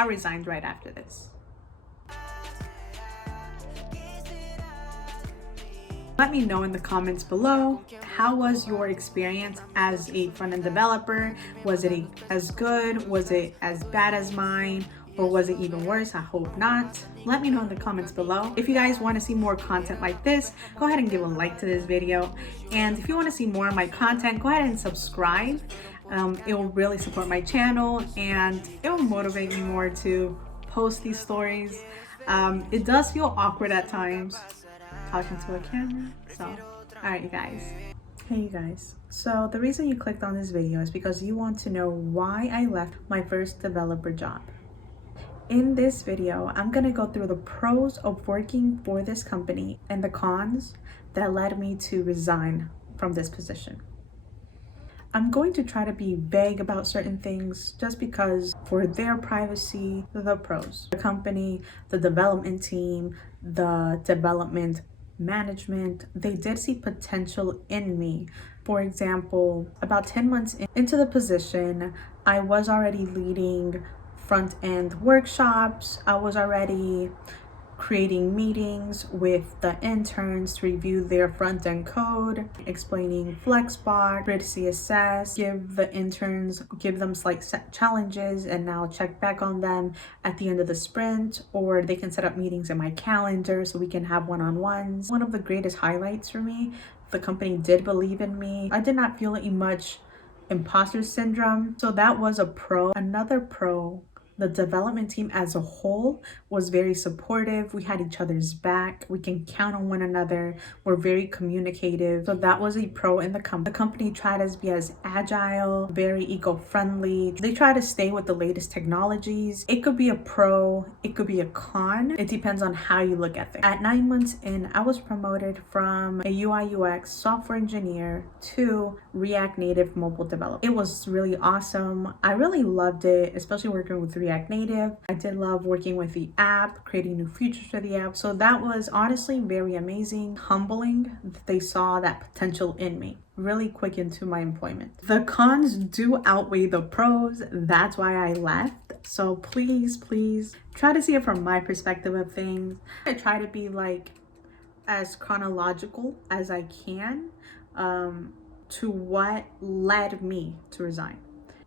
I resigned right after this. Let me know in the comments below, how was your experience as a front-end developer? Was it as good? Was it as bad as mine? Or was it even worse? I hope not. Let me know in the comments below. If you guys want to see more content like this, go ahead and give a like to this video. And if you want to see more of my content, go ahead and subscribe. It will really support my channel and it will motivate me more to post these stories. It does feel awkward at times talking to a camera, so all right, you guys. Hey you guys, so the reason you clicked on this video is because you want to know why I left my first developer job. In this video, I'm gonna go through the pros of working for this company and the cons that led me to resign from this position. I'm going to try to be vague about certain things just because for their privacy, the pros. The company, the development team, the development management, they did see potential in me. For example, about 10 months into the position, I was already leading front-end workshops. I was already creating meetings with the interns to review their front-end code, explaining Flexbox, grid CSS, give them like set challenges and now check back on them at the end of the sprint, or they can set up meetings in my calendar so we can have one-on-ones. One of the greatest highlights for me, the company did believe in me. I did not feel much imposter syndrome, so that was a pro. Another pro, the development team as a whole was very supportive. We had each other's back. We can count on one another. We're very communicative. So that was a pro in the company. The company tried to be as agile, very eco-friendly. They try to stay with the latest technologies. It could be a pro, it could be a con. It depends on how you look at things. At 9 months in, I was promoted from a UI UX software engineer to React Native mobile developer. It was really awesome. I really loved it, especially working with React Native. I did love working with the app, creating new features for the app. So that was honestly very amazing, humbling that they saw that potential in me. Really quick into my employment. The cons do outweigh the pros. That's why I left. So please try to see it from my perspective of things. I try to be like as chronological as I can to what led me to resign.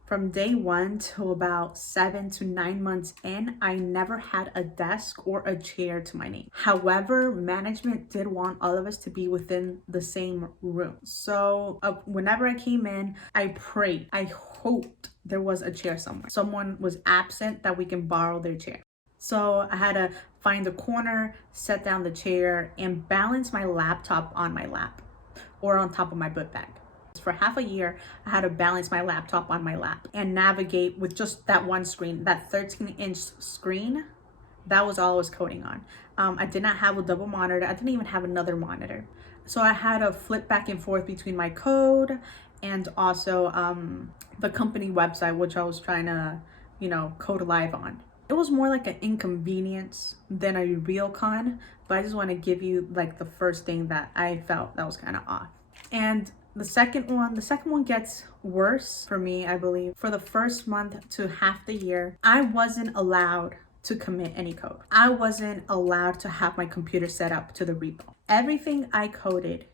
From day one to about 7 to 9 months in, I never had a desk or a chair to my name. However, management did want all of us to be within the same room. So whenever I came in, I prayed. I hoped there was a chair somewhere. Someone was absent that we can borrow their chair. So I had to find a corner, set down the chair, and balance my laptop on my lap or on top of my book bag. For half a year, I had to balance my laptop on my lap and navigate with just that one screen, that 13-inch screen. That was all I was coding on. I did not have a double monitor. I didn't even have another monitor. So I had to flip back and forth between my code and also the company website, which I was trying to, code live on. It was more like an inconvenience than a real con, but I just want to give you like the first thing that I felt that was kind of off. And the second one gets worse for me, I believe. For the first month to half the year, I wasn't allowed to commit any code. I wasn't allowed to have my computer set up to the repo. Everything I coded,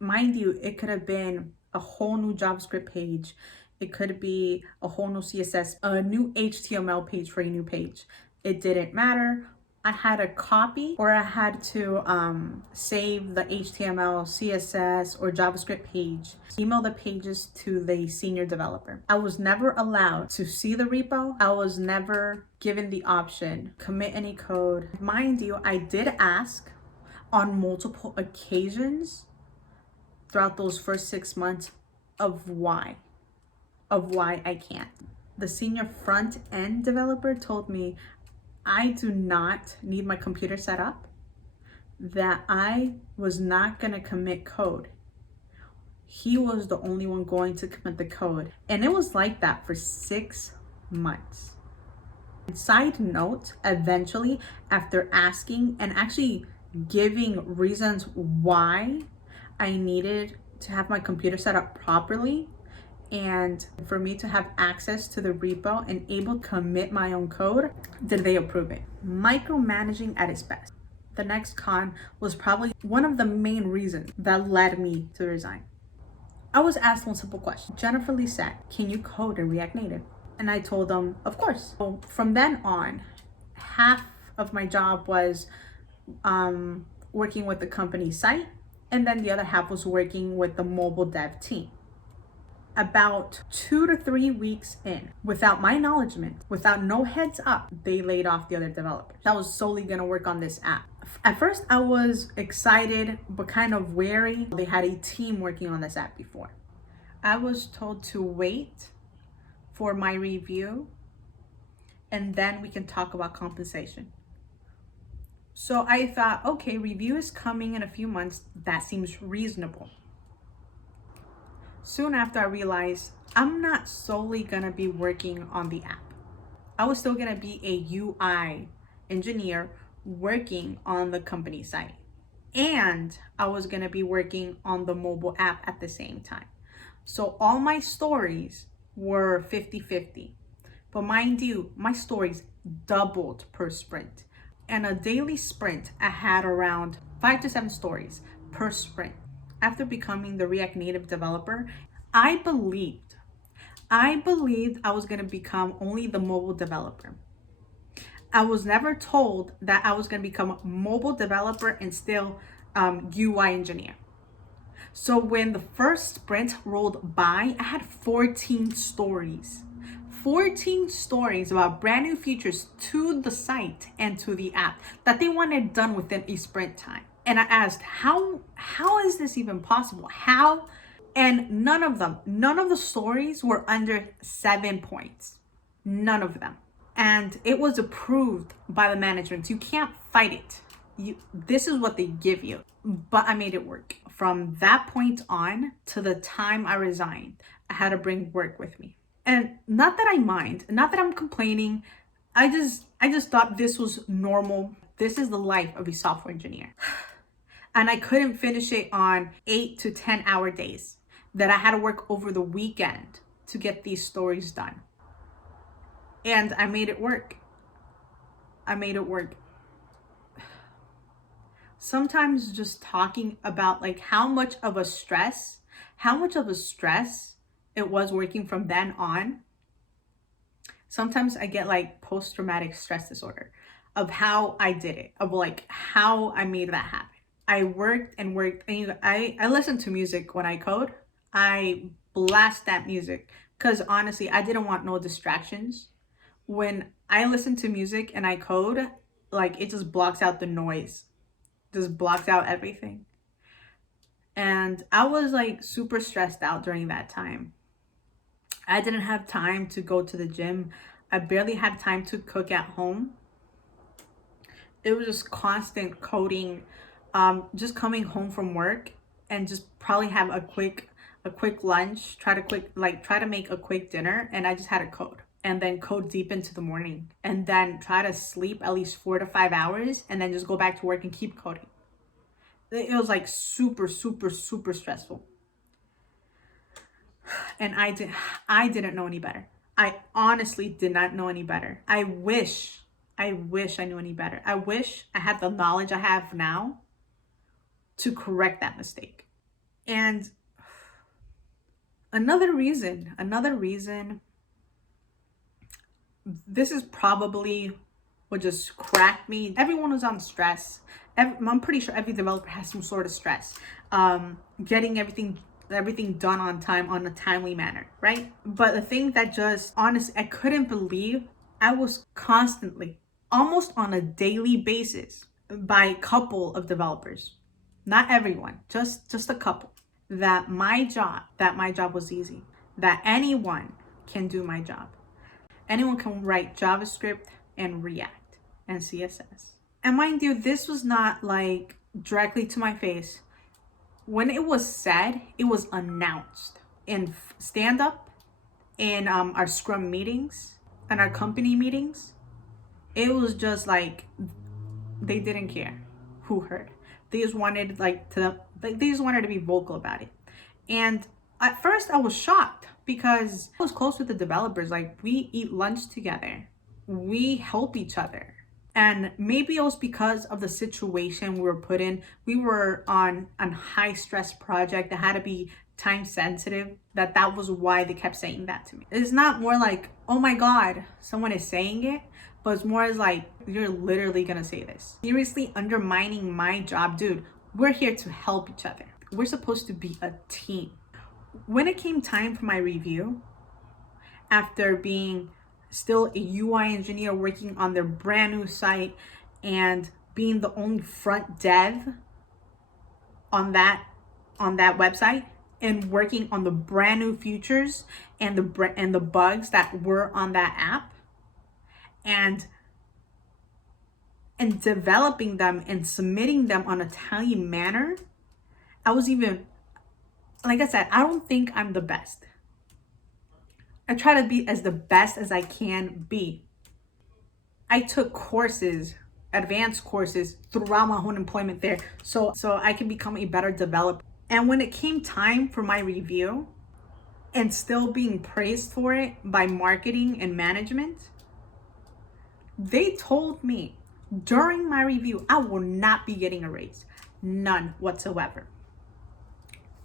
mind you, it could have been a whole new JavaScript page. It could be a whole new CSS, a new HTML page for a new page. It didn't matter. I had to copy or I had to save the HTML, CSS, or JavaScript page, email the pages to the senior developer. I was never allowed to see the repo. I was never given the option, commit any code. Mind you, I did ask on multiple occasions throughout those first 6 months of why I can't. The senior front-end developer told me I do not need my computer set up, that I was not going to commit code. He was the only one going to commit the code. And it was like that for 6 months. Side note, eventually, after asking and actually giving reasons why I needed to have my computer set up properly, and for me to have access to the repo and able to commit my own code, did they approve it? Micromanaging at its best. The next con was probably one of the main reasons that led me to resign. I was asked one simple question: Jenefer Licet, can you code in React Native? And I told them, of course. So from then on, half of my job was working with the company site, and then the other half was working with the mobile dev team. About 2 to 3 weeks in, without my acknowledgement, without no heads up, they laid off the other developers that was solely gonna work on this app. At first, I was excited, but kind of wary. They had a team working on this app before. I was told to wait for my review, and then we can talk about compensation. So I thought, okay, review is coming in a few months. That seems reasonable. Soon after, I realized I'm not solely gonna be working on the app. I was still gonna be a UI engineer working on the company site. And I was gonna be working on the mobile app at the same time. So all my stories were 50-50. But mind you, my stories doubled per sprint. And a daily sprint, I had around 5 to 7 stories per sprint. After becoming the React Native developer, I believed I was going to become only the mobile developer. I was never told that I was going to become a mobile developer and still UI engineer. So when the first sprint rolled by, I had 14 stories. 14 stories about brand new features to the site and to the app that they wanted done within a sprint time. And I asked, how is this even possible? How? And none of the stories were under 7 points. None of them. And it was approved by the management. You can't fight it. This is what they give you. But I made it work. From that point on to the time I resigned, I had to bring work with me. And not that I mind, not that I'm complaining. I just thought this was normal. This is the life of a software engineer. And I couldn't finish it on 8 to 10 hour days, that I had to work over the weekend to get these stories done. And I made it work. Sometimes just talking about like how much of a stress it was working from then on. Sometimes I get like post-traumatic stress disorder of how I did it, of like how I made that happen. I worked and I listen to music when I code. I blast that music because honestly, I didn't want no distractions. When I listen to music and I code, like it just blocks out the noise, just blocks out everything. And I was like super stressed out during that time. I didn't have time to go to the gym. I barely had time to cook at home. It was just constant coding, just coming home from work and just probably have a quick lunch, try to make a quick dinner, and I just had to code. And then code deep into the morning, and then try to sleep at least 4 to 5 hours, and then just go back to work and keep coding. It was like super stressful. And I didn't know any better. I honestly did not know any better. I wish I knew any better. I wish I had the knowledge I have now to correct that mistake. And another reason, this is probably what just cracked me. Everyone was on stress. I'm pretty sure every developer has some sort of stress. Getting everything done on time, on a timely manner, right? But the thing that just, honestly, I couldn't believe, I was constantly, almost on a daily basis, by a couple of developers, not everyone, just a couple, that my job was easy, that anyone can do my job. Anyone can write JavaScript and React and CSS. And mind you, this was not like directly to my face. When it was said, it was announced in stand-up, in our Scrum meetings, and our company meetings. It was just like, they didn't care who heard. They just wanted to be vocal about it. And at first I was shocked because I was close with the developers. Like, we eat lunch together, we help each other. And maybe it was because of the situation we were put in. We were on a high stress project that had to be time sensitive, that was why they kept saying that to me. It's not more like, oh my God, someone is saying it, but it's more as like, you're literally gonna say this. Seriously undermining my job. Dude, we're here to help each other. We're supposed to be a team. When it came time for my review, after being still a UI engineer working on their brand new site and being the only front dev on that website, and working on the brand new features and the bugs that were on that app, and developing them and submitting them on a timely manner, I was even, like I said, I don't think I'm the best. I try to be as the best as I can be. I took courses, advanced courses throughout my whole employment there, so I can become a better developer. And when it came time for my review, and still being praised for it by marketing and management, they told me during my review I will not be getting a raise, none whatsoever.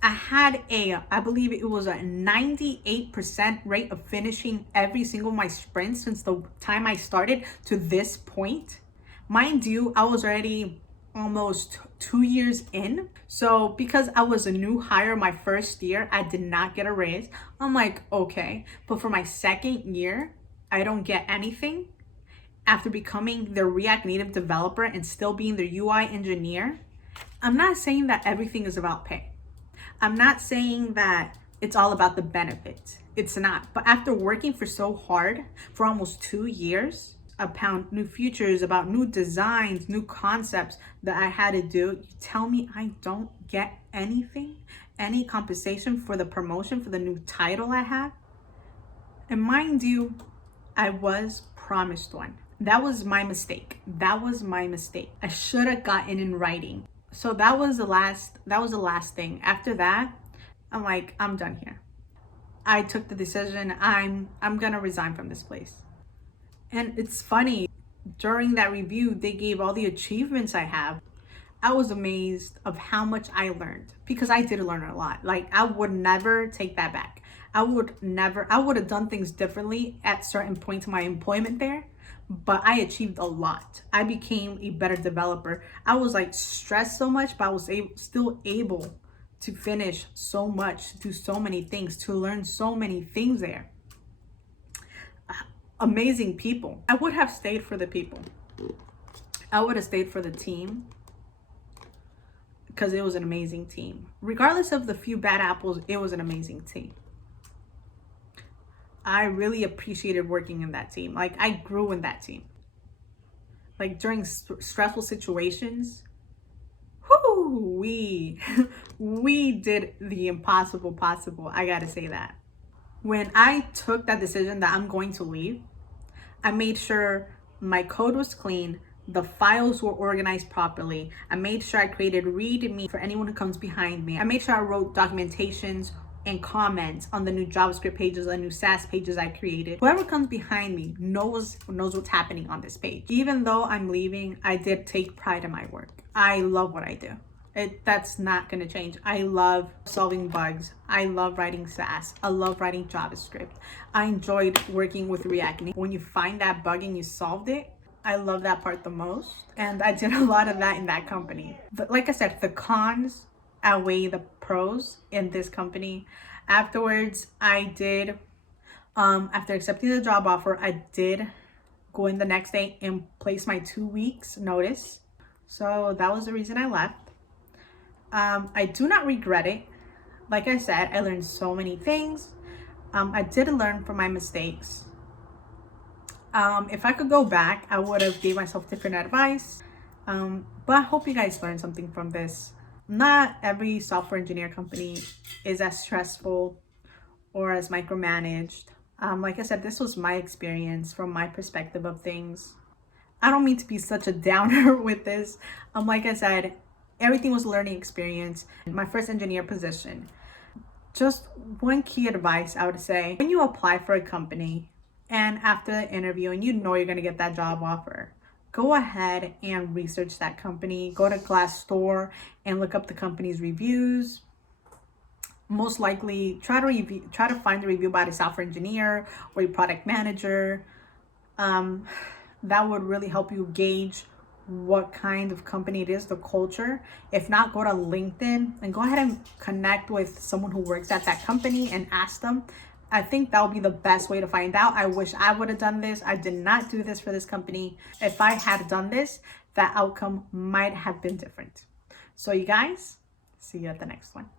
I had I believe it was a 98% rate of finishing every single of my sprints since the time I started to this point. Mind you, I was already almost 2 years in. So because I was a new hire my first year, I did not get a raise. I'm like, okay. But for my second year, I don't get anything. After becoming the React Native developer and still being the UI engineer, I'm not saying that everything is about pay. I'm not saying that it's all about the benefits. It's not. But after working for so hard for almost 2 years, about new features, about new designs, new concepts that I had to do, you tell me I don't get anything, any compensation for the promotion, for the new title I have? And mind you, I was promised one. That was my mistake. I should have gotten in writing. So that was the last thing. After that, I'm like, I'm done here. I took the decision, I'm gonna resign from this place. And it's funny, during that review, they gave all the achievements I have. I was amazed of how much I learned, because I did learn a lot. Like, I would never take that back. I would have done things differently at certain points in my employment there, but I achieved a lot. I became a better developer. I was like stressed so much, but I was still able to finish so much, do so many things, to learn so many things there. Amazing people. I would have stayed for the people. I would have stayed for the team, because it was an amazing team. Regardless of the few bad apples, it was an amazing team. I really appreciated working in that team. Like, I grew in that team. Like, during stressful situations, we did the impossible possible. I gotta say that. When I took that decision that I'm going to leave, I made sure my code was clean, the files were organized properly. I made sure I created README for anyone who comes behind me. I made sure I wrote documentations and comments on the new JavaScript pages, the new SaaS pages I created. Whoever comes behind me knows what's happening on this page. Even though I'm leaving, I did take pride in my work. I love what I do. That's not gonna change. I love solving bugs. I love writing SaaS. I love writing JavaScript. I enjoyed working with React Native. When you find that bug and you solved it, I love that part the most. And I did a lot of that in that company. But like I said, the cons outweigh the pros in this company. Afterwards, I did, after accepting the job offer, I did go in the next day and place my 2 weeks notice. So that was the reason I left. I do not regret it. Like I said, I learned so many things. I did learn from my mistakes. If I could go back, I would have gave myself different advice. But I hope you guys learned something from this. Not every software engineer company is as stressful or as micromanaged. Like I said, this was my experience from my perspective of things. I don't mean to be such a downer with this. Like I said, everything was a learning experience. My first engineer position. just one key advice I would say, when you apply for a company and after the interview and you know you're going to get that job offer, go ahead and research that company. Go to Glassdoor and look up the company's reviews. Most likely try to find a review by the software engineer or a product manager. That would really help you gauge what kind of company it is, the culture. If not, go to LinkedIn and go ahead and connect with someone who works at that company and ask them. I think that would be the best way to find out. I wish I would have done this. I did not do this for this company. If I had done this, that outcome might have been different. So you guys, see you at the next one.